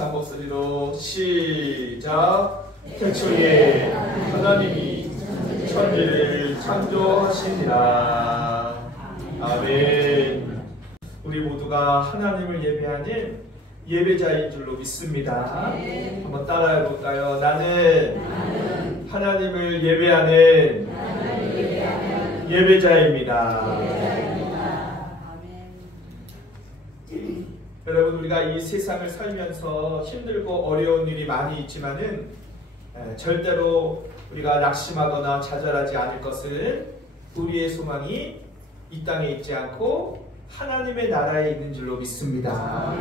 한 목소리로 시작. 태초에 하나님이 천지를 창조하시니라. 아멘. 우리 모두가 하나님을 예배하는 예배자인 줄로 믿습니다. 한번 따라해 볼까요? 나는 하나님을 예배하는 예배자입니다. 여러분, 우리가 이 세상을 살면서 힘들고 어려운 일이 많이 있지만은 절대로 우리가 낙심하거나 좌절하지 않을 것은 우리의 소망이 이 땅에 있지 않고 하나님의 나라에 있는 줄로 믿습니다.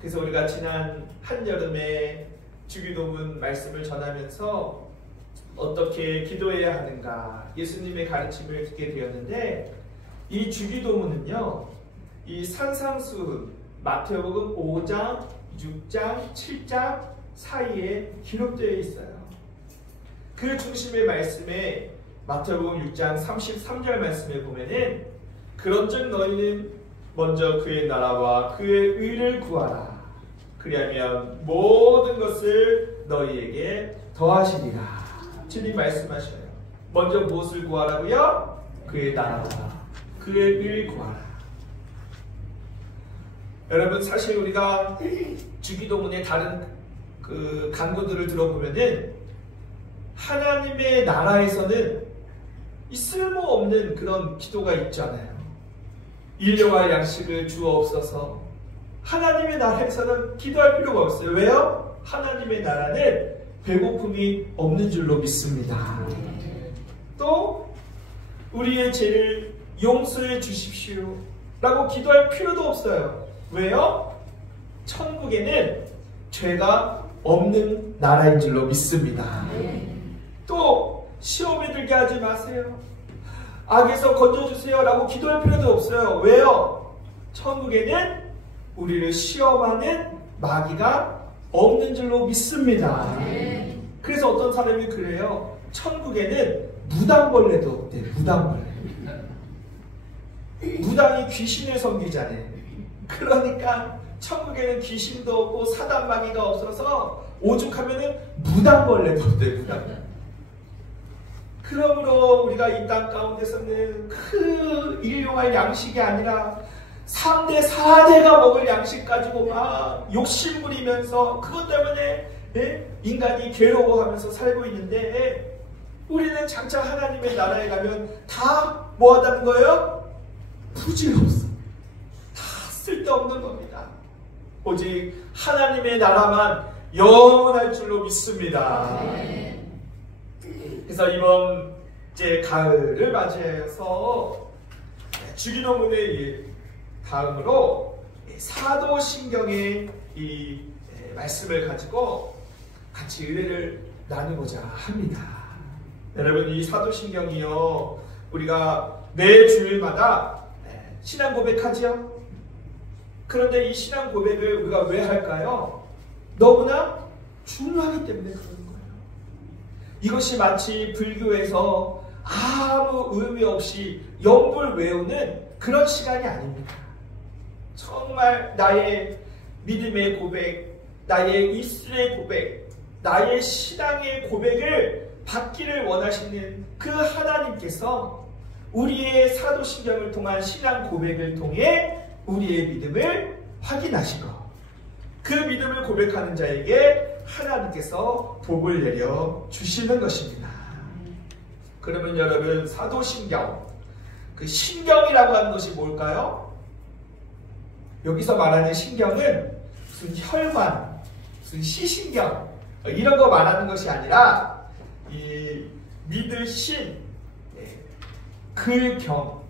그래서 우리가 지난 한여름에 주기도문 말씀을 전하면서 어떻게 기도해야 하는가 예수님의 가르침을 듣게 되었는데, 이 주기도문은요, 이 산상수훈 마태복음 5장, 6장, 7장 사이에 기록되어 있어요. 그 중심의 말씀에 마태복음 6장 33절 말씀에 보면은 그런즉 너희는 먼저 그의 나라와 그의 의를 구하라. 그리하면 모든 것을 너희에게 더하시리라. 주님 말씀하셔요. 먼저 무엇을 구하라고요? 그의 나라와 그의 의를 구하라. 여러분, 사실 우리가 주기도문의 다른 그 간구들을 들어보면은 하나님의 나라에서는 이 쓸모없는 그런 기도가 있잖아요. 일용할 양식을 주옵소서. 하나님의 나라에서는 기도할 필요가 없어요. 왜요? 하나님의 나라는 배고픔이 없는 줄로 믿습니다. 또 우리의 죄를 용서해 주십시오 라고 기도할 필요도 없어요. 왜요? 천국에는 죄가 없는 나라인 줄로 믿습니다. 또 시험에 들게 하지 마세요, 악에서 건져주세요 라고 기도할 필요도 없어요. 왜요? 천국에는 우리를 시험하는 마귀가 없는 줄로 믿습니다. 그래서 어떤 사람이 그래요. 천국에는 무당벌레도 없대. 무당벌레. 무당이 귀신을 섬기잖아요. 그러니까 천국에는 귀신도 없고 사단 마귀가 없어서 오죽하면은 무당벌레도 없대. 무당벌레. 그러므로 우리가 이 땅 가운데서는 그 일용할 양식이 아니라 3대 4대가 먹을 양식 가지고 막 욕심부리면서 그것 때문에 인간이 괴로워하면서 살고 있는데, 우리는 장차 하나님의 나라에 가면 다 뭐하다는 거예요? 부질없어. 다 쓸데없는 겁니다. 오직 하나님의 나라만 영원할 줄로 믿습니다. 그래서 이번 이제 가을을 맞이해서 주기도문의 다음으로 사도신경의 이 말씀을 가지고 같이 은혜를 나누고자 합니다. 여러분, 이 사도신경이요, 우리가 매 주일마다 신앙 고백하지요. 그런데 이 신앙 고백을 우리가 왜 할까요? 너무나 중요하기 때문에 그러는 거예요. 이것이 마치 불교에서 아무 의미 없이 연불 외우는 그런 시간이 아닙니다. 정말 나의 믿음의 고백, 나의 입술의 고백, 나의 신앙의 고백을 받기를 원하시는 그 하나님께서 우리의 사도신경을 통한 신앙 고백을 통해 우리의 믿음을 확인하시고, 그 믿음을 고백하는 자에게 하나님께서 복을 내려 주시는 것입니다. 그러면 여러분, 사도신경, 그 신경이라고 하는 것이 뭘까요? 여기서 말하는 신경은 무슨 혈관, 무슨 시신경 이런 거 말하는 것이 아니라 이 믿으신 글경,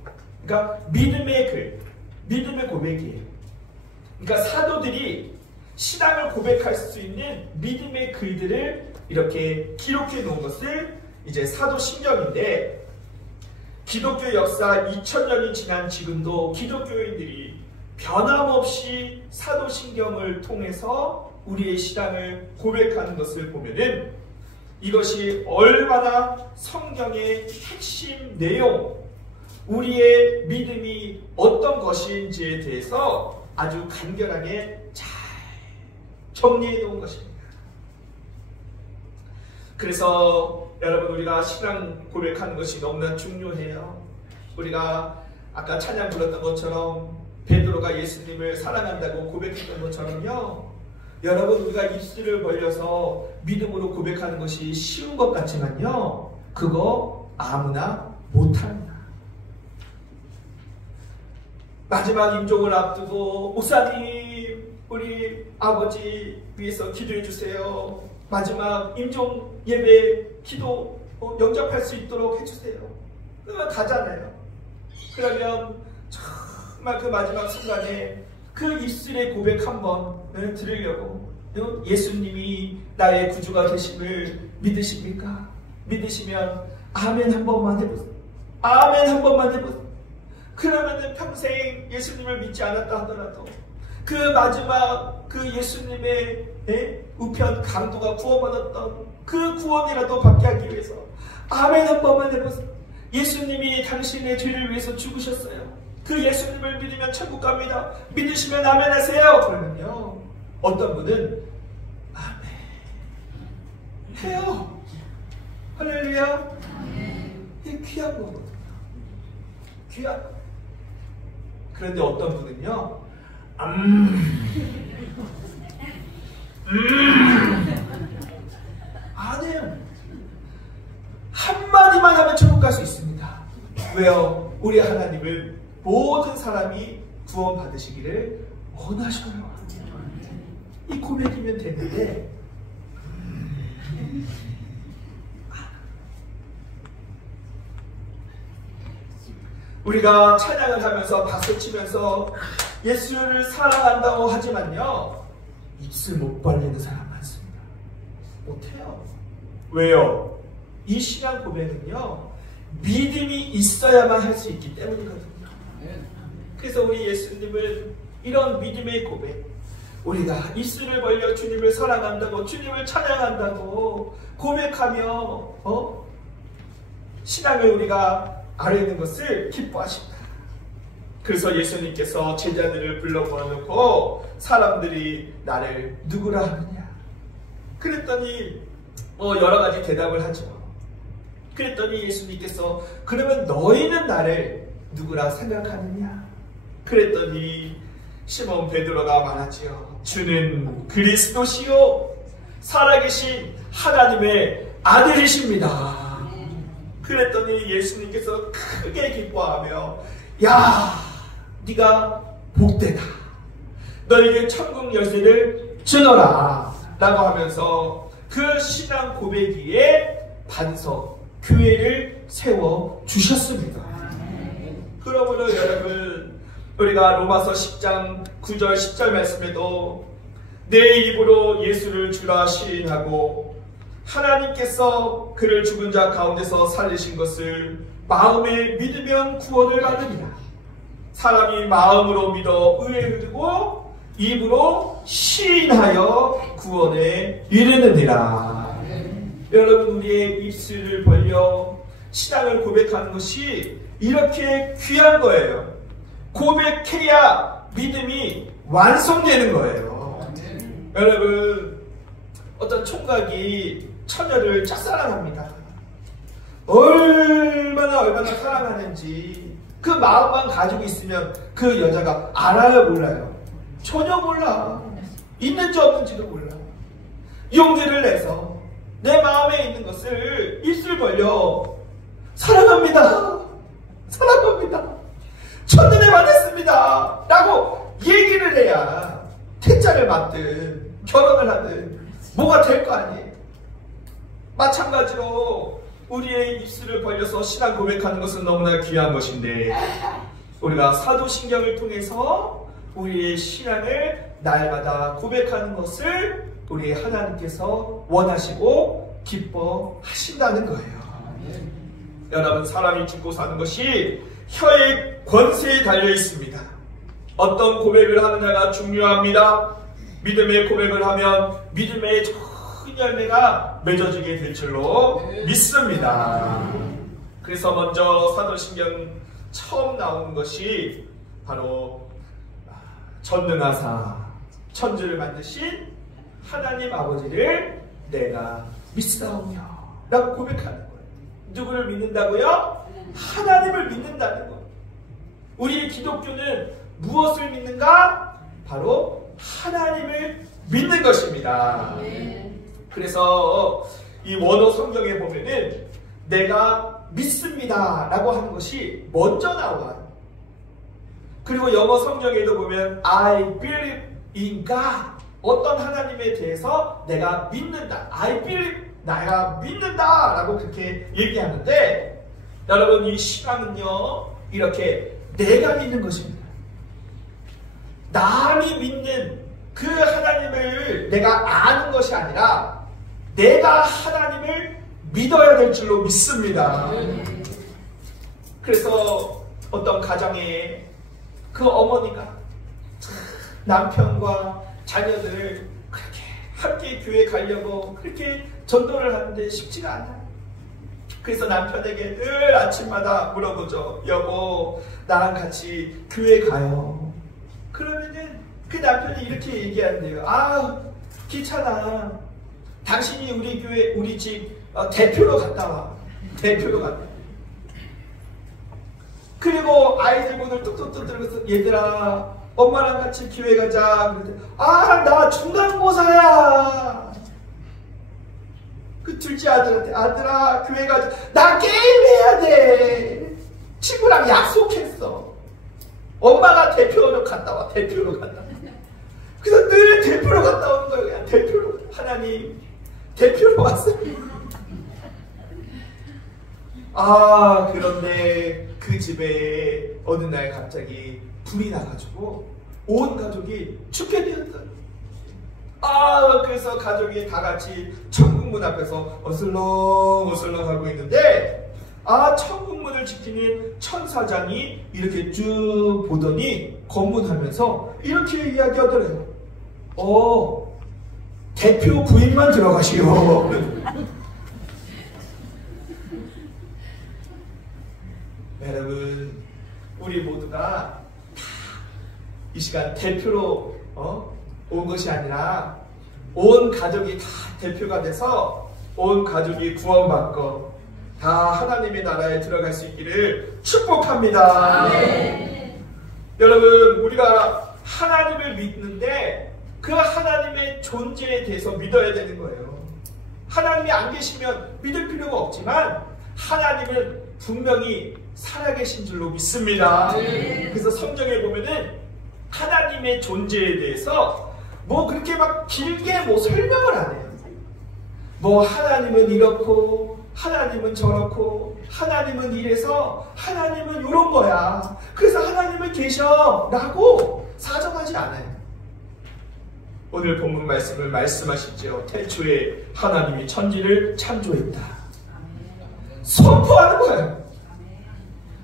그러니까 믿음의 글, 믿음의 고백이에요. 그러니까 사도들이 신앙을 고백할 수 있는 믿음의 글들을 이렇게 기록해 놓은 것을 이제 사도신경인데, 기독교 역사 2000년이 지난 지금도 기독교인들이 변함없이 사도신경을 통해서 우리의 신앙을 고백하는 것을 보면은 이것이 얼마나 성경의 핵심 내용, 우리의 믿음이 어떤 것인지에 대해서 아주 간결하게 잘 정리해 놓은 것입니다. 그래서 여러분, 우리가 신앙 고백하는 것이 너무나 중요해요. 우리가 아까 찬양 불렀던 것처럼 베드로가 예수님을 사랑한다고 고백했던 것처럼요, 여러분, 우리가 입술을 벌려서 믿음으로 고백하는 것이 쉬운 것 같지만요, 그거 아무나 못합니다. 마지막 임종을 앞두고 목사님, 우리 아버지 위해서 기도해 주세요. 마지막 임종 예배 기도 영접할 수 있도록 해주세요. 그러면 가잖아요. 그러면 정말 그 마지막 순간에 그 입술의 고백 한번 들으려고, 예수님이 나의 구주가 되심을 믿으십니까? 믿으시면 아멘 한 번만 해보세요. 아멘 한 번만 해보세요. 그러면은 평생 예수님을 믿지 않았다 하더라도 그 마지막 그 예수님의 우편 강도가 구원받았던 그 구원이라도 받게 하기 위해서 아멘 한 번만 해보세요. 예수님이 당신의 죄를 위해서 죽으셨어요. 그 예수님을 믿으면 천국 갑니다. 믿으시면 아멘 하세요. 그러면요, 어떤 분은 아멘 해요. 할렐루야. 이게 귀한 거거든요. 귀한 거. 그런데 어떤 분은요, 안 해요. 한마디만 하면 천국 갈 수 있습니다. 왜요? 우리 하나님은 모든 사람이 구원 받으시기를 원하셔요. 이 고백이면 되는데, 우리가 찬양을 하면서 박수치면서 예수를 사랑한다고 하지만요, 입술 못 벌리는 사람 많습니다. 못해요. 왜요? 이 신앙 고백은요, 믿음이 있어야만 할 수 있기 때문이거든요. 그래서 우리 예수님을 이런 믿음의 고백, 우리가 입술을 벌려 주님을 사랑한다고, 주님을 찬양한다고 고백하며 신앙을 우리가 아뢰는 것을 기뻐하십니다. 그래서 예수님께서 제자들을 불러 모아놓고 사람들이 나를 누구라 하느냐? 그랬더니 여러 가지 대답을 하죠. 그랬더니 예수님께서 그러면 너희는 나를 누구라 생각하느냐? 그랬더니 시몬 베드로가 말하지요. 주는 그리스도시요 살아계신 하나님의 아들이십니다. 그랬더니 예수님께서 크게 기뻐하며, 야, 네가 복되다. 너에게 천국 열쇠를 주노라 라고 하면서 그 신앙 고백위에 반석, 교회를 세워주셨습니다. 그러므로 여러분, 우리가 로마서 10장 9절 10절 말씀에도 내 입으로 예수를 주라 시인하고 하나님께서 그를 죽은 자 가운데서 살리신 것을 마음에 믿으면 구원을 받으리라. 사람이 마음으로 믿어 의에 이르고 입으로 시인하여 구원에 이르느니라. 여러분, 우리의 입술을 벌려 신앙을 고백하는 것이 이렇게 귀한 거예요. 고백해야 믿음이 완성되는 거예요. 여러분, 어떤 총각이 처녀를 짝사랑합니다. 얼마나 사랑하는지 그 마음만 가지고 있으면 그 여자가 알아요, 몰라요? 전혀 몰라. 있는지 없는지도 몰라. 용기를 내서 내 마음에 있는 것을 입술 벌려 사랑합니다, 사랑합니다, 첫눈에 반했습니다 라고 얘기를 해야 태자를 맞든 결혼을 하든 뭐가 될 거 아니에요. 마찬가지로 우리의 입술을 벌려서 신앙 고백하는 것은 너무나 귀한 것인데, 우리가 사도신경을 통해서 우리의 신앙을 날마다 고백하는 것을 우리 하나님께서 원하시고 기뻐하신다는 거예요. 여러분, 사람이 죽고 사는 것이 혀의 권세에 달려 있습니다. 어떤 고백을 하느냐가 중요합니다. 믿음의 고백을 하면 믿음의 큰 열매가 맺어지게 될 줄로 믿습니다. 그래서 먼저 사도신경 처음 나오는 것이 바로 전능하사 천주를 만드신 하나님 아버지를 내가 믿사오며 라고 고백하는 거예요. 누구를 믿는다고요? 하나님을 믿는다는 거예요. 우리 기독교는 무엇을 믿는가? 바로 하나님을 믿는 것입니다. 그래서 이 원어 성경에 보면은 내가 믿습니다 라고 하는 것이 먼저 나와요. 그리고 영어 성경에도 보면 I believe in God, 어떤 하나님에 대해서 내가 믿는다, I believe, 내가 믿는다 라고 그렇게 얘기하는데, 여러분 이 신앙은요 이렇게 내가 믿는 것입니다. 남이 믿는 그 하나님을 내가 아는 것이 아니라 내가 하나님을 믿어야 될 줄로 믿습니다. 그래서 어떤 가정에 그 어머니가 남편과 자녀들 그렇게 함께 교회 가려고 그렇게 전도를 하는데 쉽지가 않아요. 그래서 남편에게 늘 아침마다 물어보죠. 여보, 나랑 같이 교회 가요. 그러면은 그 남편이 이렇게 얘기한대요. 아, 귀찮아. 당신이 우리 교회, 우리 집 대표로 갔다 와. 대표로 갔다 와. 그리고 아이들 문을 뚝뚝뚝 들어서 얘들아, 엄마랑 같이 교회 가자. 그랬더니 아, 나 중간고사야. 그 둘째 아들한테 아들아, 교회 가자. 나 게임해야 돼. 친구랑 약속했어. 엄마가 대표로 갔다 와. 대표로 갔다 와. 그래서 늘 대표로 갔다 오는 거예요. 그냥 대표로. 하나님, 대표로 왔어요. 아, 그런데 그 집에 어느 날 갑자기 불이 나가지고 온 가족이 죽게 되었다. 아, 그래서 가족이 다 같이 천국문 앞에서 어슬렁어슬렁 하고 있는데, 아, 천국문을 지키는 천사장이 이렇게 쭉 보더니 검문하면서 이렇게 이야기하더래요. 대표 부인만 들어가시오. 여러분, 우리 모두가 이 시간 대표로 온 것이 아니라 온 가족이 다 대표가 돼서 온 가족이 구원받고 다 하나님의 나라에 들어갈 수 있기를 축복합니다. 여러분, 우리가 하나님을 믿는데 그 하나님의 존재에 대해서 믿어야 되는 거예요. 하나님이 안 계시면 믿을 필요가 없지만 하나님은 분명히 살아계신 줄로 믿습니다. 그래서 성경에 보면은 하나님의 존재에 대해서 뭐 그렇게 막 길게 뭐 설명을 안 해요. 뭐 하나님은 이렇고 하나님은 저렇고 하나님은 이래서 하나님은 이런 거야. 그래서 하나님은 계셔 라고 사정하지 않아요. 오늘 본문 말씀을 말씀하시죠. 태초에 하나님이 천지를 창조했다. 선포하는 거예요.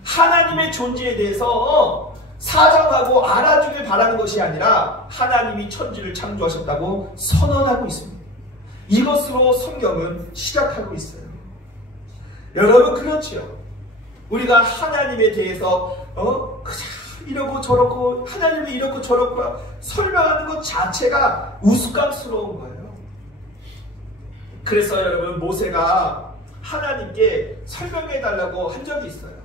하나님의 존재에 대해서 사정하고 알아주길 바라는 것이 아니라 하나님이 천지를 창조하셨다고 선언하고 있습니다. 이것으로 성경은 시작하고 있어요. 여러분, 그렇지요. 우리가 하나님에 대해서 이러고 저렇고 하나님이 이렇고 저렇고 설명하는 것 자체가 우스꽝스러운 거예요. 그래서 여러분, 모세가 하나님께 설명해 달라고 한 적이 있어요.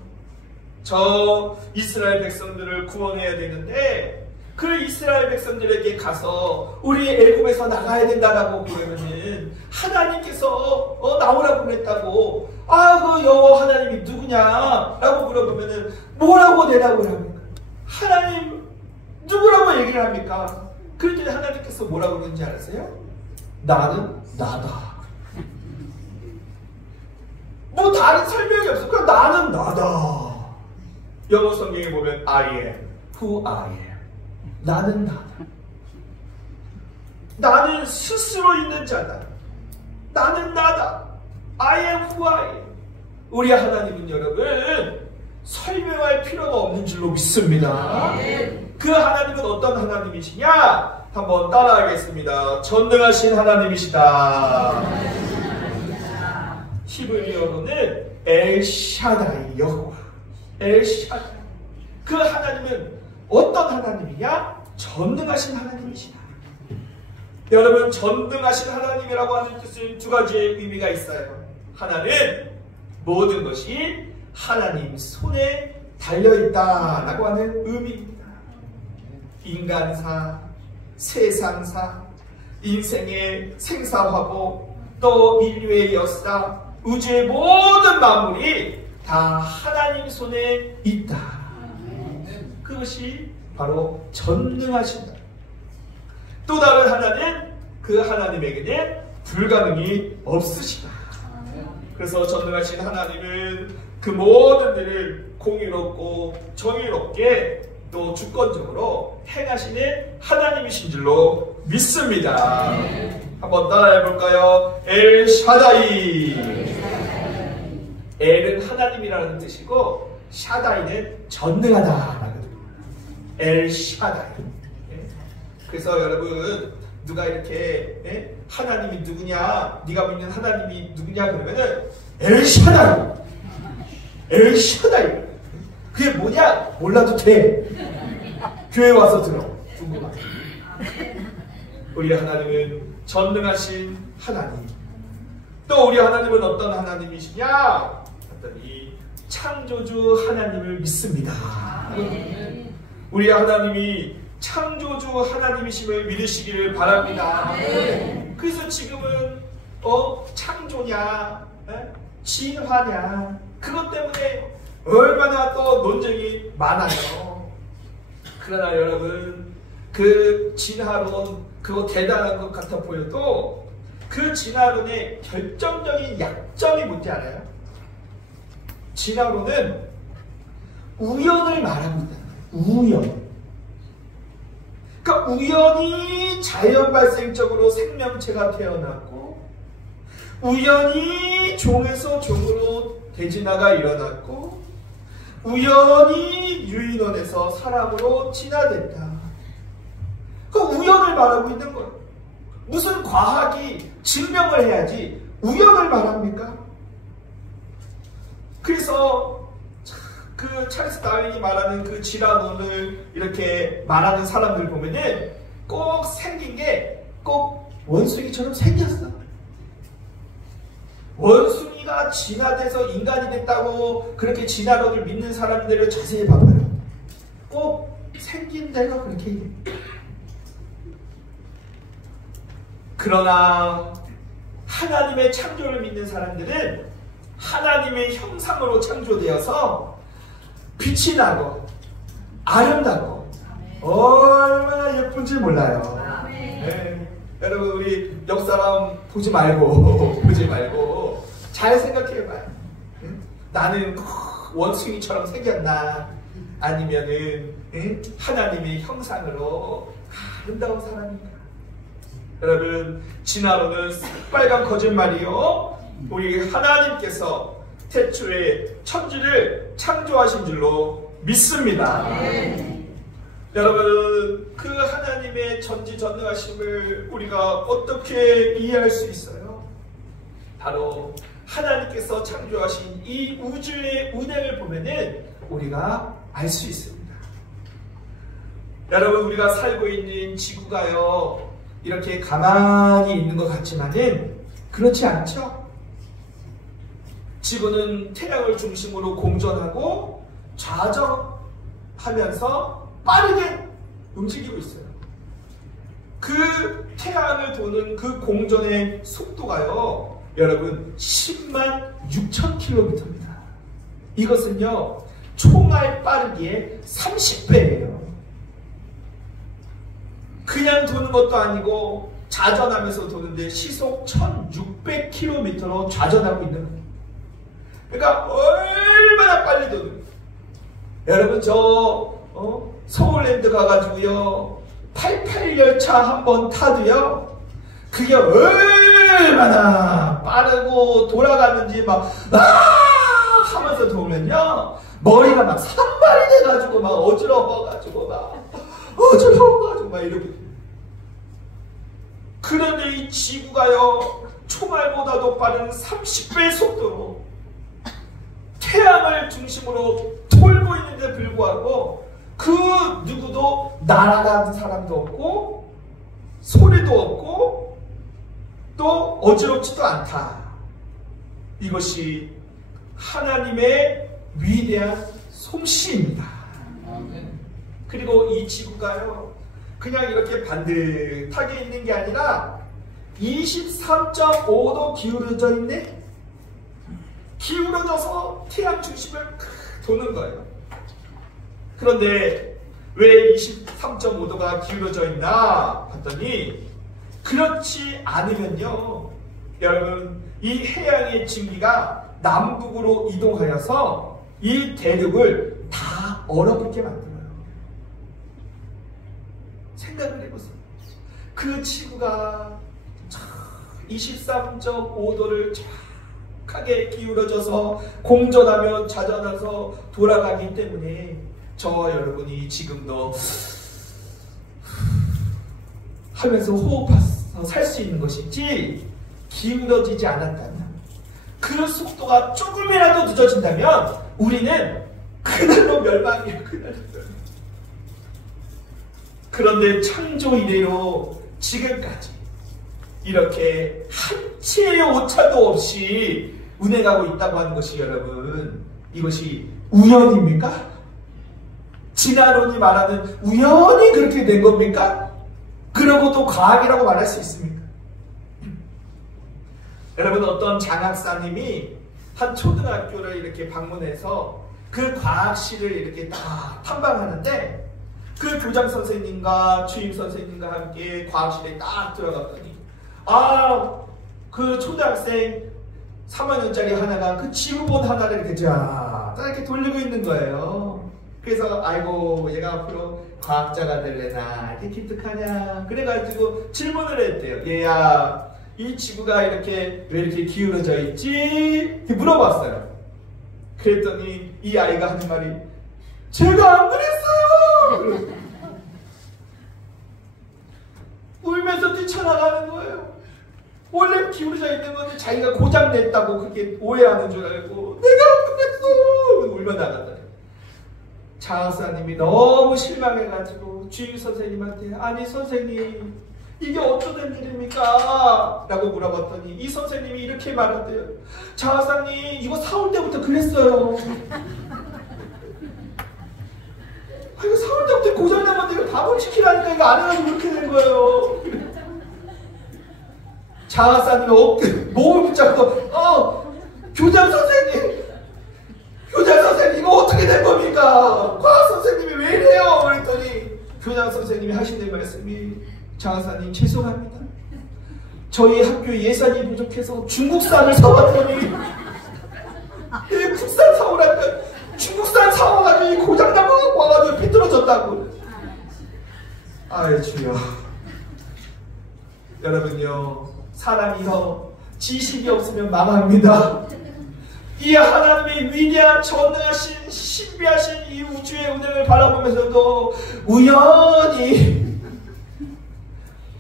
저 이스라엘 백성들을 구원해야 되는데 그 이스라엘 백성들에게 가서 우리 애굽에서 나가야 된다라고 그러면은 하나님께서 나오라고 그랬다고, 그 여호와 하나님이 누구냐라고 물어보면은 뭐라고 대답을 합니까? 하나님 누구라고 얘기를 합니까? 그랬더니 하나님께서 뭐라고 그러는지 알았어요? 나는 나다. 뭐 다른 설명이 없어. 그럼 나는 나다. 영어 성경에 보면 I am who I am. 나는 나다. 나는 스스로 있는 자다. 나는 나다. I am who I am. 우리 하나님은 여러분 설명할 필요가 없는 줄로 믿습니다. 그 하나님은 어떤 하나님이시냐? 한번 따라하겠습니다. 전능하신 하나님이시다. 히브리어로는 엘샤다이 여호와. 엘샤다이. 그 하나님은 어떤 하나님이냐? 전능하신 하나님이시다. 여러분, 전능하신 하나님이라고 하는 뜻은 두 가지의 의미가 있어요. 하나는 모든 것이 하나님 손에 달려있다라고 하는 의미입니다. 인간사, 세상사, 인생의 생사화복, 또 인류의 역사, 우주의 모든 만물이 다 하나님 손에 있다. 그것이 바로 전능하신다. 또 다른 하나는 그 하나님에게는 불가능이 없으시다. 그래서 전능하신 하나님은 그 모든 일을 공의롭고 정의롭게 또 주권적으로 행하시는 하나님이신 줄로 믿습니다. 한번 따라해 볼까요? 엘샤다이. 엘은 하나님이라는 뜻이고 샤다이는 전능하다라는 뜻입니다. 엘샤다이. 그래서 여러분, 누가 이렇게 하나님이 누구냐, 네가 믿는 하나님이 누구냐 그러면은 엘샤다이, 엘샤다이. 그게 뭐냐 몰라도 돼. 교회 와서 들어. 궁금하다. 우리 하나님은 전능하신 하나님. 또 우리 하나님은 어떤 하나님이시냐 했더니 창조주 하나님을 믿습니다. 우리 하나님이 창조주 하나님이심을 믿으시기를 바랍니다. 그래서 지금은 창조냐 진화냐 그것 때문에 얼마나 또 논쟁이 많아요. 그러나 여러분, 그 진화론 그거 대단한 것 같아 보여도 그 진화론의 결정적인 약점이 뭔지 알아요? 진화론은 우연을 말합니다. 우연. 그러니까 우연히 자연 발생적으로 생명체가 태어났고, 우연히 종에서 종으로 대진화가 일어났고, 우연히 유인원에서 사람으로 진화됐다. 그 우연을 말하고 있는 거예요. 무슨 과학이 증명을 해야지 우연을 말합니까? 그래서 그 찰스 다윈이 말하는 그 진화론을 이렇게 말하는 사람들 보면은 꼭 생긴 게 꼭 원숭이처럼 생겼어. 원숭이가 진화돼서 인간이 됐다고 그렇게 진화론을 믿는 사람들을 자세히 봐봐요. 꼭 생긴 데가 그렇게 있네. 그러나 하나님의 창조를 믿는 사람들은 하나님의 형상으로 창조되어서 빛이 나고 아름답고 얼마나 예쁜지 몰라요. 네. 여러분, 우리 옆 사람 보지 말고 잘 생각해봐요. 나는 원숭이처럼 생겼나, 아니면은 하나님의 형상으로 아름다운 사람인가. 여러분, 진화론은 새빨간 거짓말이요, 우리 하나님께서 태초에 천지를 창조하신 줄로 믿습니다. 여러분, 그 하나님의 전지전능하심을 우리가 어떻게 이해할 수 있어요? 바로 하나님께서 창조하신 이 우주의 운행을 보면은 우리가 알 수 있습니다. 여러분, 우리가 살고 있는 지구가요, 이렇게 가만히 있는 것 같지만은 그렇지 않죠? 지구는 태양을 중심으로 공전하고 좌정하면서 빠르게 움직이고 있어요. 그 태양을 도는 그 공전의 속도가요, 여러분 10만 6천 킬로미터입니다. 이것은요, 총알 빠르기의 30배예요. 그냥 도는 것도 아니고 좌전하면서 도는데 시속 1600km로 좌전하고 있는 거예요. 그러니까 얼마나 빨리 도는 거예요. 여러분, 저 서울랜드 가가지고요 88열차 한번 타도요, 그게 얼마나 빠르고 돌아가는지 막 하면서 도면요, 머리가 막 산발이 돼가지고 막 어지러워가지고 막 이러고. 그런데 이 지구가요, 총알보다도 빠른 30배 속도로 태양을 중심으로 돌고 있는데 불구하고 그 누구도 날아가는 사람도 없고 소리도 없고 또 어지럽지도 않다. 이것이 하나님의 위대한 솜씨입니다. 그리고 이 지구가요, 그냥 이렇게 반듯하게 있는 게 아니라 23.5도 기울어져 있네? 기울어져서 태양 중심을 도는 거예요. 그런데 왜 23.5도가 기울어져 있나 봤더니, 그렇지 않으면요, 여러분, 이 해양의 증기가 남북으로 이동하여서 이 대륙을 다 얼어붙게 만들어요. 생각을 해보세요. 그 지구가 23.5도를 정확하게 기울어져서 공전하며 자전해서 돌아가기 때문에 저와 여러분이 지금도 하면서 호흡해서 살 수 있는 것이지, 기울어지지 않았다면, 그 속도가 조금이라도 늦어진다면 우리는 그날로 멸망이에요. 그날로 멸망. 그런데 창조 이래로 지금까지 이렇게 한 채의 오차도 없이 운행하고 있다고 하는 것이, 여러분, 이것이 우연입니까? 진화론이 말하는 우연히 그렇게 된 겁니까? 그러고도 과학이라고 말할 수 있습니까? 여러분, 어떤 장학사님이 한 초등학교를 이렇게 방문해서 그 과학실을 이렇게 딱 탐방하는데, 그 교장 선생님과 주임 선생님과 함께 과학실에 딱 들어갔더니, 그 초등학생 3학년짜리 하나가 그 지구본 하나를 이렇게 쫙 이렇게 돌리고 있는 거예요. 그래서 아이고, 얘가 앞으로 과학자가 될래나, 이렇게 기특하냐, 그래가지고 질문을 했대요. 얘야, 이 지구가 이렇게 왜 이렇게 기울어져 있지? 이렇게 물어봤어요. 그랬더니 이 아이가 하는 말이, 제가 안 그랬어요! 울면서 뛰쳐나가는 거예요. 원래 기울어져 있는 건데 자기가 고장냈다고 그렇게 오해하는 줄 알고, 내가 안 그랬어! 울며 나갔다. 장학사님이 너무 실망해가지고 주임 선생님한테, 아니 선생님, 이게 어쩌된 일입니까? 라고 물어봤더니 이 선생님이 이렇게 말한대요. 장학사님, 이거 사올 때부터 그랬어요. 이거 사올 때부터 고장나면 이거 답을 시키라니까 이거 안 해가지고 그렇게 된 거예요. 장학사님이 몸을 붙잡고, 교장 선생님, 이거 어떻게 된 겁니까? 과학 선생님이 왜 이래요? 그랬더니 교장 선생님이 하시는 말씀이, 장학사님 죄송합니다. 저희 학교 예산이 부족해서 중국산을 사왔더니, 국산 사오라니까 중국산 사와가지고 고장난 거 갖고 와가지고 비뚤어졌다고. 아이 주여. 여러분요, 사람이요, 지식이 없으면 망합니다. 이 하나님의 위대한 전능하신 신비하신 이 우주의 운행을 바라보면서도 우연히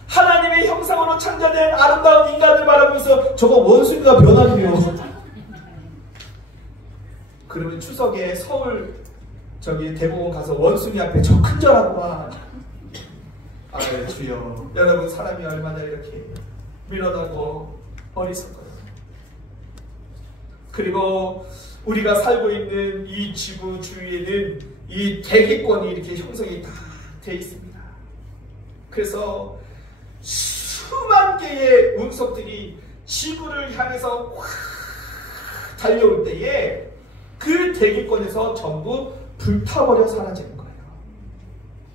하나님의 형상으로 창조된 아름다운 인간을 바라보면서 저거 원숭이가 변하네요. 그러면 추석에 서울 대공원 가서 원숭이 앞에 저 큰절하고 와. 아유 주여. 여러분, 사람이 얼마나 이렇게 미련하고 어리석어요. 그리고 우리가 살고 있는 이 지구 주위에는 이 대기권이 이렇게 형성이 다 돼 있습니다. 그래서 수만 개의 운석들이 지구를 향해서 확 달려올 때에 그 대기권에서 전부 불타버려 사라지는 거예요.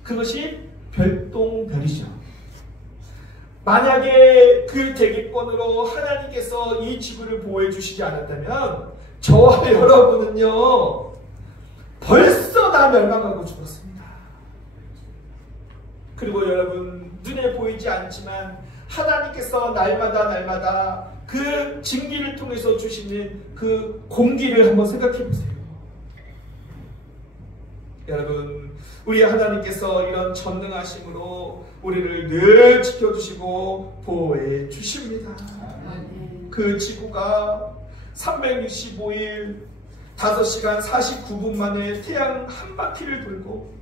그것이 별똥별이죠. 만약에 그 대기권으로 하나님께서 이 지구를 보호해 주시지 않았다면 저와 여러분은요, 벌써 다 멸망하고 죽었습니다. 그리고 여러분, 눈에 보이지 않지만 하나님께서 날마다 그 증기를 통해서 주시는 그 공기를 한번 생각해 보세요. 여러분, 우리 하나님께서 이런 전능하심으로 우리를 늘 지켜주시고 보호해 주십니다. 그 지구가 365일 5시간 49분 만에 태양 한 바퀴를 돌고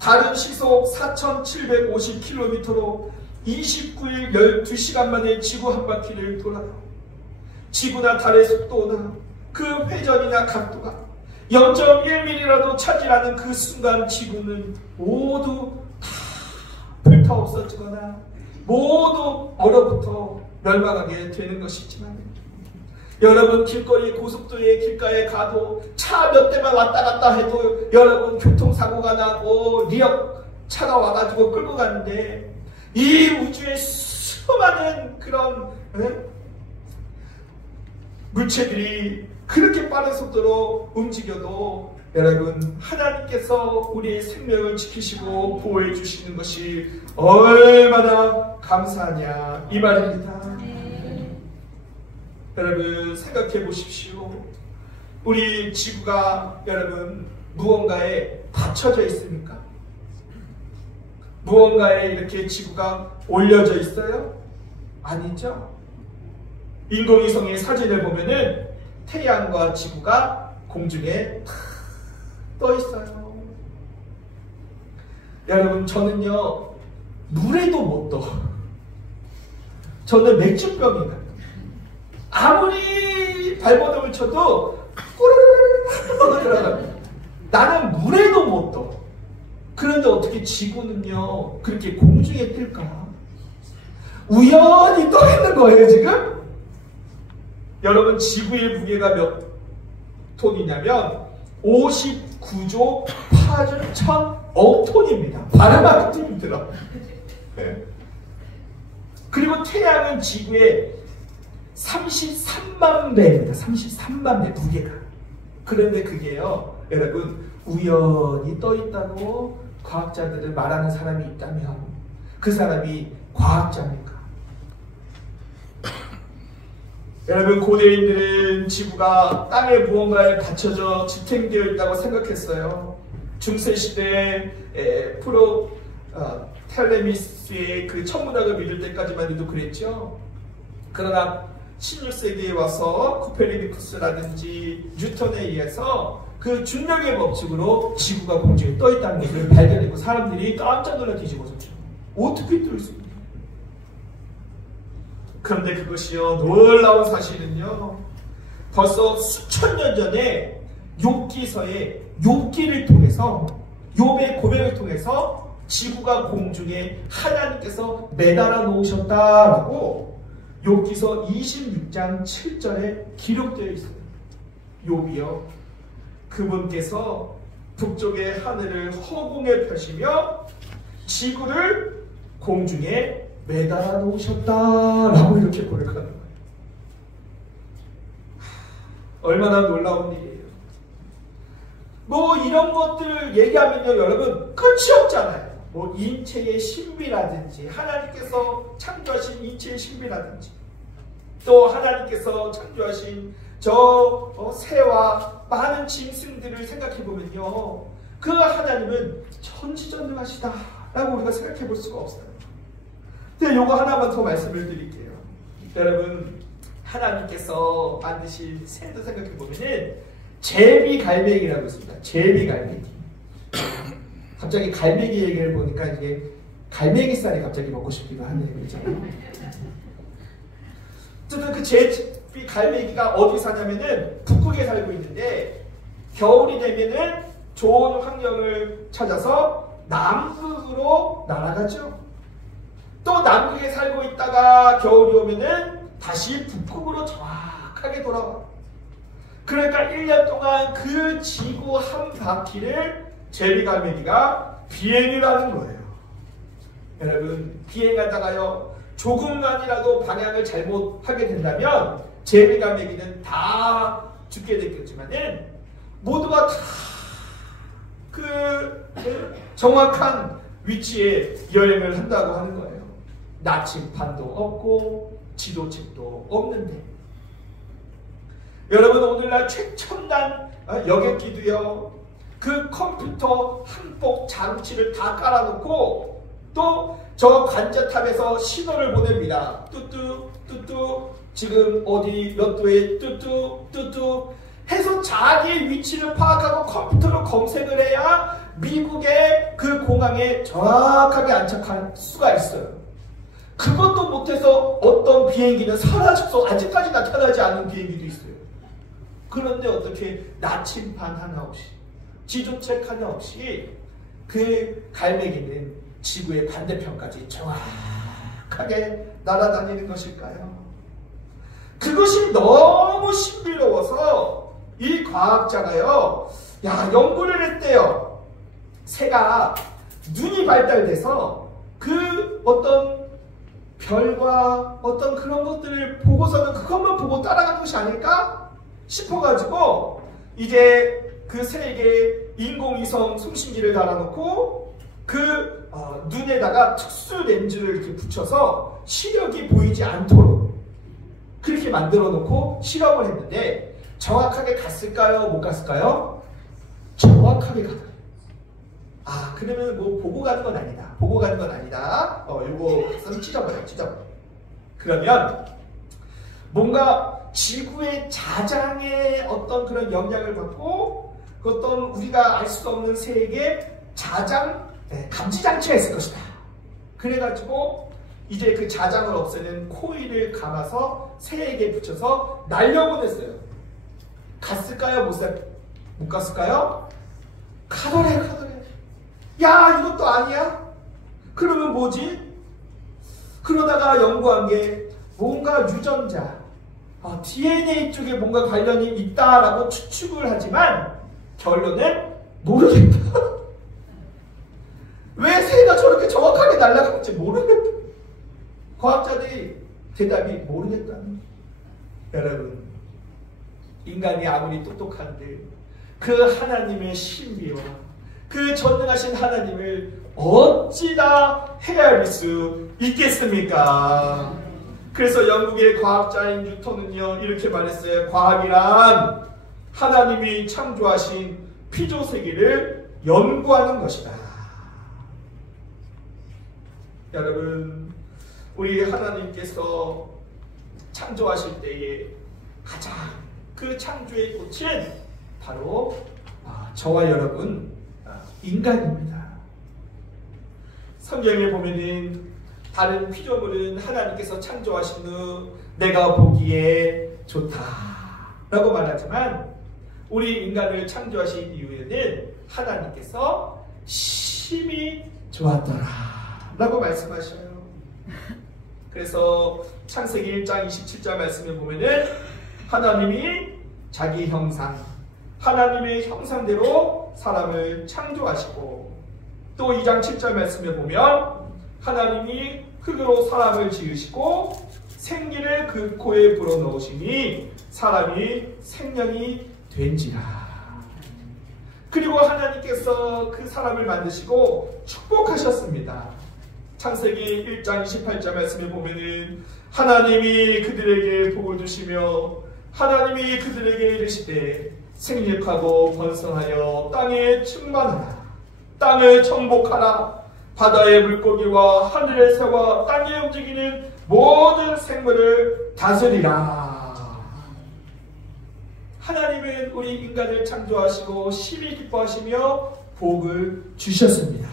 다른 시속 4,750km로 29일 12시간 만에 지구 한 바퀴를 돌아요. 지구나 달의 속도나 그 회전이나 각도가 0.1mm라도 차지하는 그 순간 지구는 모두 다 불타 없어지거나 모두 얼어붙어 멸망하게 되는 것이지만, 여러분 길거리 고속도로의 길가에 가도 차 몇 대만 왔다 갔다 해도 여러분 교통사고가 나고 리역 차가 와가지고 끌고 가는데, 이 우주의 수많은 그런 물체들이 그렇게 빠른 속도로 움직여도 여러분 하나님께서 우리의 생명을 지키시고 보호해 주시는 것이 얼마나 감사하냐 이 말입니다. 여러분 생각해 보십시오. 우리 지구가 여러분 무언가에 받쳐져 있습니까? 무언가에 이렇게 지구가 올려져 있어요? 아니죠. 인공위성의 사진을 보면은 태양과 지구가 공중에 탁 떠 있어요. 여러분 저는요 물에도 못 떠. 저는 맥주병이다. 아무리 발버둥을 쳐도 꼬르르르 들어갑니다. 나는 물에도 못 떠. 그런데 어떻게 지구는요 그렇게 공중에 뜰까? 우연히 떠 있는 거예요 지금? 여러분 지구의 무게가 몇 톤이냐면 59조 8천억 톤입니다. 발음하기도 힘들어. 네. 그리고 태양은 지구의 33만 배입니다. 33만 배 무게가. 그런데 그게요 여러분 우연히 떠 있다고 과학자들을 말하는 사람이 있다면 그 사람이 과학자입니까? 여러분 고대인들은 지구가 땅의 무언가에 받쳐져 지탱되어 있다고 생각했어요. 중세시대에 텔레미스의 그 천문학을 믿을 때까지만 해도 그랬죠. 그러나 16세기에 와서 코페르니쿠스라든지 뉴턴에 의해서 그 중력의 법칙으로 지구가 공중에 떠 있다는 것을 발견했고 사람들이 깜짝 놀라 뒤집어졌죠. 어떻게 떠 있습니까? 그런데 그것이요 놀라운 사실은요 벌써 수천 년 전에 욥기서의 욥기를 통해서 욥의 고백을 통해서 지구가 공중에 하나님께서 매달아 놓으셨다라고 욥기서 26장 7절에 기록되어 있어요. 욥이요 그분께서 북쪽의 하늘을 허공에 펴시며 지구를 공중에 매달아 놓으셨다라고 이렇게 고백하는 거예요. 얼마나 놀라운 일이에요. 뭐 이런 것들 얘기하면요 여러분 끝이 없잖아요. 뭐 인체의 신비라든지 하나님께서 창조하신 인체의 신비라든지 또 하나님께서 창조하신 저 새와 많은 짐승들을 생각해 보면요 그 하나님은 천지전능하시다라고 우리가 생각해 볼 수가 없어요. 근데 요거 하나만 더 말씀을 드릴게요. 여러분 하나님께서 만드신 새도 생각해 보면은 제비갈매기라고 있습니다. 제비갈매기. 갑자기 갈매기 얘기를 보니까 이게 갈매기살이 갑자기 먹고 싶기도 하네요. 그렇죠? 어쨌든 그 제비갈매기가 어디 사냐면은 북극에 살고 있는데 겨울이 되면은 좋은 환경을 찾아서 남극으로 날아가죠. 또 남극에 살고 있다가 겨울이 오면은 다시 북극으로 정확하게 돌아와. 그러니까 1년 동안 그 지구 한 바퀴를 제비갈매기가 비행을 하는 거예요. 여러분 비행하다가요 조금만이라도 방향을 잘못하게 된다면 제비갈매기는 다 죽게 됐겠지만은 모두가 다 그 정확한 위치에 여행을 한다고 하는 거예요. 나침판도 없고 지도책도 없는데 여러분 오늘날 최첨단 여객기도요 그 컴퓨터 한복 장치를 다 깔아놓고 또 저 관제탑에서 신호를 보냅니다. 뚜뚜 뚜뚜 지금 어디 몇 도에 뚜뚜 뚜뚜 해서 자기의 위치를 파악하고 컴퓨터로 검색을 해야 미국의 그 공항에 정확하게 안착할 수가 있어요. 그것도 못해서 어떤 비행기는 사라져서 아직까지 나타나지 않은 비행기도 있어요. 그런데 어떻게 나침반 하나 없이, 지도책 하나 없이 그 갈매기는 지구의 반대편까지 정확하게 날아다니는 것일까요? 그것이 너무 신비로워서 이 과학자가요, 연구를 했대요. 새가 눈이 발달돼서 그 어떤 별과 어떤 그런 것들을 보고서는 그것만 보고 따라가는 것이 아닐까 싶어가지고 이제 그 새에게 인공위성 송신기를 달아놓고 그 눈에다가 특수 렌즈를 이렇게 붙여서 시력이 보이지 않도록 그렇게 만들어 놓고 실험을 했는데 정확하게 갔을까요? 못 갔을까요? 정확하게 가더래요. 그러면 뭐 보고 가는 건 아니다. 보고 가는 건 아니다. 요거 찢어버려. 그러면 뭔가 지구의 자장의 어떤 그런 영향을 받고 그 어떤 우리가 알 수 없는 새에게 자장 감지장치가 있을 것이다. 그래가지고 이제 그 자장을 없애는 코일을 감아서 새에게 붙여서 날려보냈어요. 갔을까요? 못 갔을까요? 가더래. 야, 이것도 아니야? 그러면 뭐지? 그러다가 연구한 게 뭔가 유전자, DNA 쪽에 뭔가 관련이 있다라고 추측을 하지만 결론은 모르겠다. 왜 새가 저렇게 정확하게 날아갈지 모르겠다. 과학자들이 대답이 모르겠다는 거예요. 여러분, 인간이 아무리 똑똑한데 그 하나님의 신비와 그 전능하신 하나님을 어찌다 헤아릴 수 있겠습니까? 그래서 영국의 과학자인 뉴턴은요, 이렇게 말했어요. 과학이란 하나님이 창조하신 피조세계를 연구하는 것이다. 여러분, 우리 하나님께서 창조하실 때에 가장 그 창조의 꽃은 바로 저와 여러분 인간입니다. 성경에 보면은 다른 피조물은 하나님께서 창조하신 후 내가 보기에 좋다라고 말하지만 우리 인간을 창조하신 이후에는 하나님께서 심히 좋았더라라고 말씀하셔요. 그래서 창세기 1장 27절 말씀에 보면은 하나님이 자기 형상, 하나님의 형상대로 사람을 창조하시고 또 2장 7절 말씀에 보면 하나님이 흙으로 사람을 지으시고 생기를 그 코에 불어넣으시니 사람이 생명이 된지라. 그리고 하나님께서 그 사람을 만드시고 축복하셨습니다. 창세기 1장 28절 말씀에 보면은 하나님이 그들에게 복을 주시며 하나님이 그들에게 이르시되 생육하고 번성하여 땅에 충만하라. 땅을 정복하라. 바다의 물고기와 하늘의 새와 땅에 움직이는 모든 생물을 다스리라. 하나님은 우리 인간을 창조하시고 심히 기뻐하시며 복을 주셨습니다.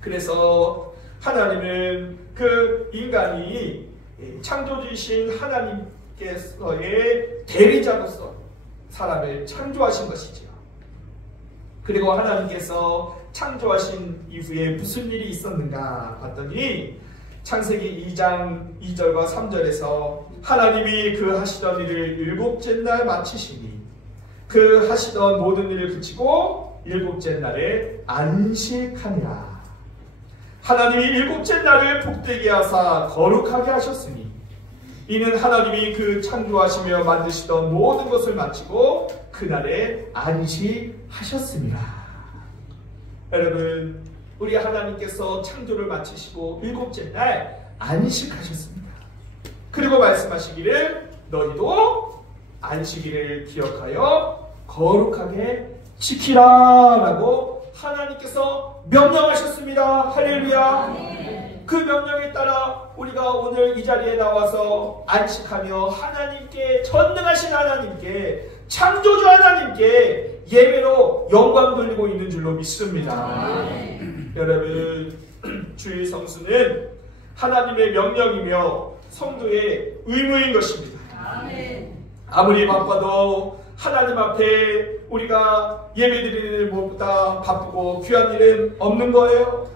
그래서 하나님은 그 인간이 창조주이신 하나님께서의 대리자로서 사람을 창조하신 것이죠. 그리고 하나님께서 창조하신 이후에 무슨 일이 있었는가 봤더니 창세기 2장 2절과 3절에서 하나님이 그 하시던 일을 일곱째 날 마치시니 그 하시던 모든 일을 그치고 일곱째 날에 안식하니라. 하나님이 일곱째 날을 복되게 하사 거룩하게 하셨으니 이는 하나님이 그 창조하시며 만드시던 모든 것을 마치고 그날에 안식하셨습니다. 여러분, 우리 하나님께서 창조를 마치시고 일곱째 날 안식하셨습니다. 그리고 말씀하시기를 너희도 안식일을 기억하여 거룩하게 지키라 라고 하나님께서 명령하셨습니다. 할렐루야. 그 명령에 따라 우리가 오늘 이 자리에 나와서 안식하며 하나님께, 전능하신 하나님께, 창조주 하나님께 예배로 영광 돌리고 있는 줄로 믿습니다. 여러분, 주일 성수는 하나님의 명령이며 성도의 의무인 것입니다. 아무리 바빠도 하나님 앞에 우리가 예배드리는 것보다 바쁘고 귀한 일은 없는 거예요.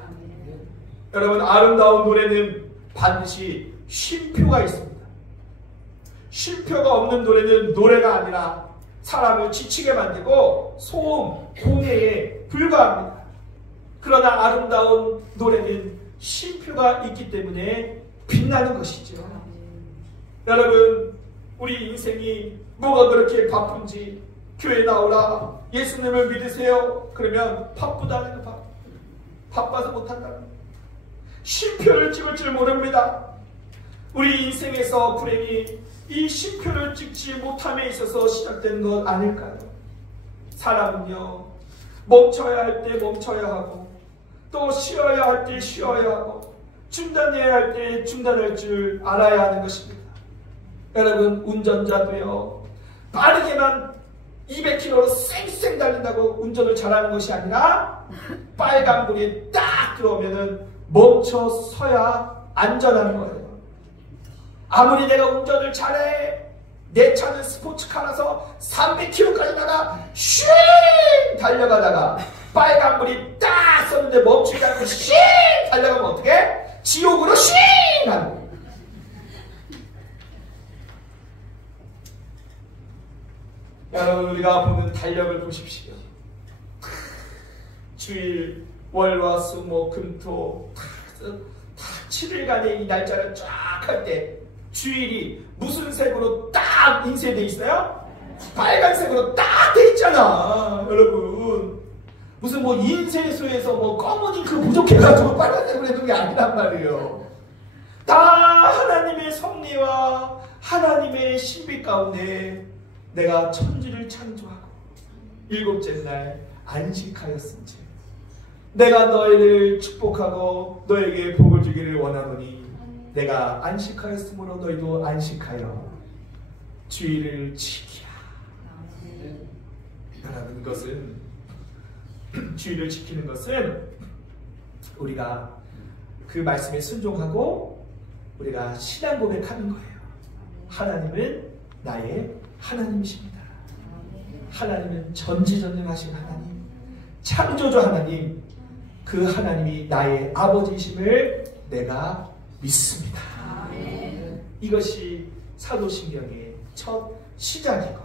여러분, 아름다운 노래는 반드시 쉼표가 있습니다. 쉼표가 없는 노래는 노래가 아니라 사람을 지치게 만들고 소음, 공해에 불과합니다. 그러나 아름다운 노래는 쉼표가 있기 때문에 빛나는 것이죠. 여러분, 우리 인생이 뭐가 그렇게 바쁜지 교회 나오라, 예수님을 믿으세요. 그러면 바쁘다는 거, 바빠서 못한다는 거. 쉼표를 찍을 줄 모릅니다. 우리 인생에서 불행이 이 쉼표를 찍지 못함에 있어서 시작된 것 아닐까요? 사람은요, 멈춰야 할 때 멈춰야 하고, 또 쉬어야 할 때 쉬어야 하고, 중단해야 할 때 중단할 줄 알아야 하는 것입니다. 여러분, 운전자도요, 빠르게만 200km로 쌩쌩 달린다고 운전을 잘하는 것이 아니라 빨간불이 딱 들어오면은 멈춰 서야 안전한 거예요. 아무리 내가 운전을 잘해, 내 차는 스포츠카라서 300km까지 나가 쉥 달려가다가 빨간불이 딱 섰는데 멈추지 않고 쉥 달려가면 어떡해? 지옥으로 쉥 하는 거예요. 여러분, 우리가 보는 달력을 보십시오. 주일, 월, 화, 수, 목, 금, 토 다 7일간의 이 날짜를 쫙 할 때 주일이 무슨 색으로 딱 인쇄되어 있어요? 빨간색으로 딱 돼 있잖아. 여러분, 무슨 뭐 인쇄소에서 뭐 검은 잉크 부족해가지고 빨간색으로 해둔 게 아니란 말이에요. 다 하나님의 섭리와 하나님의 신비 가운데 내가 천지를 창조하고 일곱째 날 안식하였은지 내가 너희를 축복하고 너에게 복을 주기를 원하노니 내가 안식하였으므로 너희도 안식하여 주일을 지키라. 여러분, 이것은 주일을 지키는 것은 우리가 그 말씀에 순종하고 우리가 신앙 고백하는 거예요. 하나님은 나의 하나님이십니다. 하나님은 전지전능하신 하나님, 창조주 하나님, 그 하나님이 나의 아버지이심을 내가 믿습니다. 이것이 사도신경의 첫 시작이고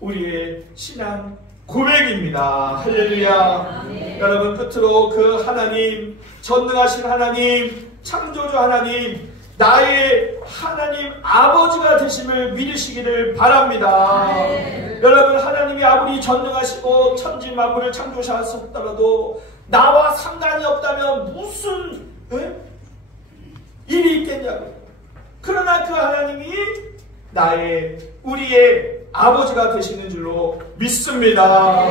우리의 신앙 고백입니다. 할렐루야. 여러분, 끝으로 그 하나님, 전능하신 하나님, 창조주 하나님, 나의 하나님 아버지가 되심을 믿으시기를 바랍니다. 여러분, 하나님이 아무리 전능하시고 천지 만물을 창조하셨더라도 나와 상관이 없다면 무슨 일이 있겠냐고요. 그러나 그 하나님이 우리의 아버지가 되시는 줄로 믿습니다.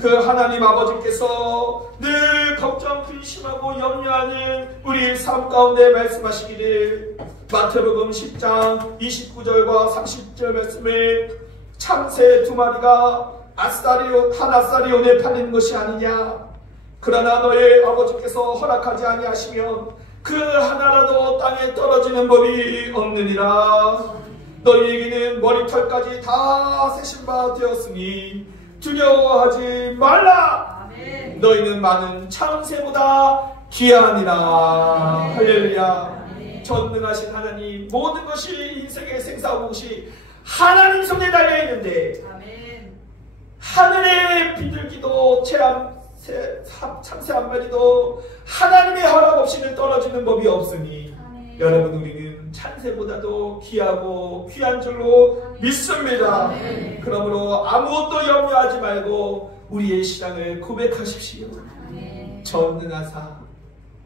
그 하나님 아버지께서 늘 걱정, 근심하고 염려하는 우리 삶 가운데 말씀하시기를 마태복음 10장 29절과 30절 말씀에 참새 2마리가 한 아사리온에 팔리는 것이 아니냐. 그러나 너의 아버지께서 허락하지 아니하시면 그 하나라도 땅에 떨어지는 법이 없느니라. 너희에게는 머리털까지 다 세신 바 되었으니 두려워하지 말라. 아멘. 너희는 많은 참새보다 귀하니라. 할렐루야. 전능하신 하나님, 모든 것이 인생의 생사고시 하나님 손에 달려있는데 하늘의 비둘기도 참새 한 마리도 하나님의 허락 없이는 떨어지는 법이 없으니 여러분, 우리는 참새보다도 귀하고 귀한 줄로 믿습니다. 그러므로 아무것도 염려하지 말고 우리의 신앙을 고백하십시오. 전능하사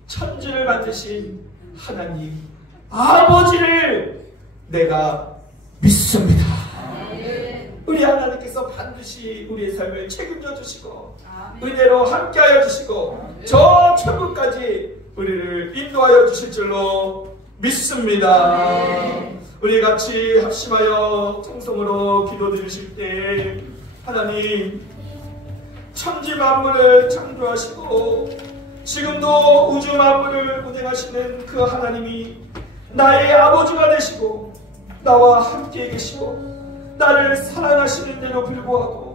천지를 만드신 하나님 아버지를 내가 믿습니다. 우리 하나님께서 반드시 우리의 삶을 책임져 주시고 은혜로 함께하여 주시고 저 천국까지 우리를 인도하여 주실 줄로 믿습니다. 우리 같이 합심하여 통성으로 기도드리실 때 하나님 천지 만물을 창조하시고 지금도 우주 만물을 운행하시는 그 하나님이 나의 아버지가 되시고 나와 함께 계시고 나를 사랑하시는데도 불구하고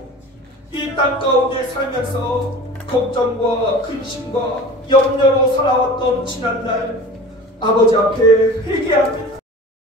이 땅 가운데 살면서 걱정과 근심과 염려로 살아왔던 지난날 아버지 앞에 회개합니다.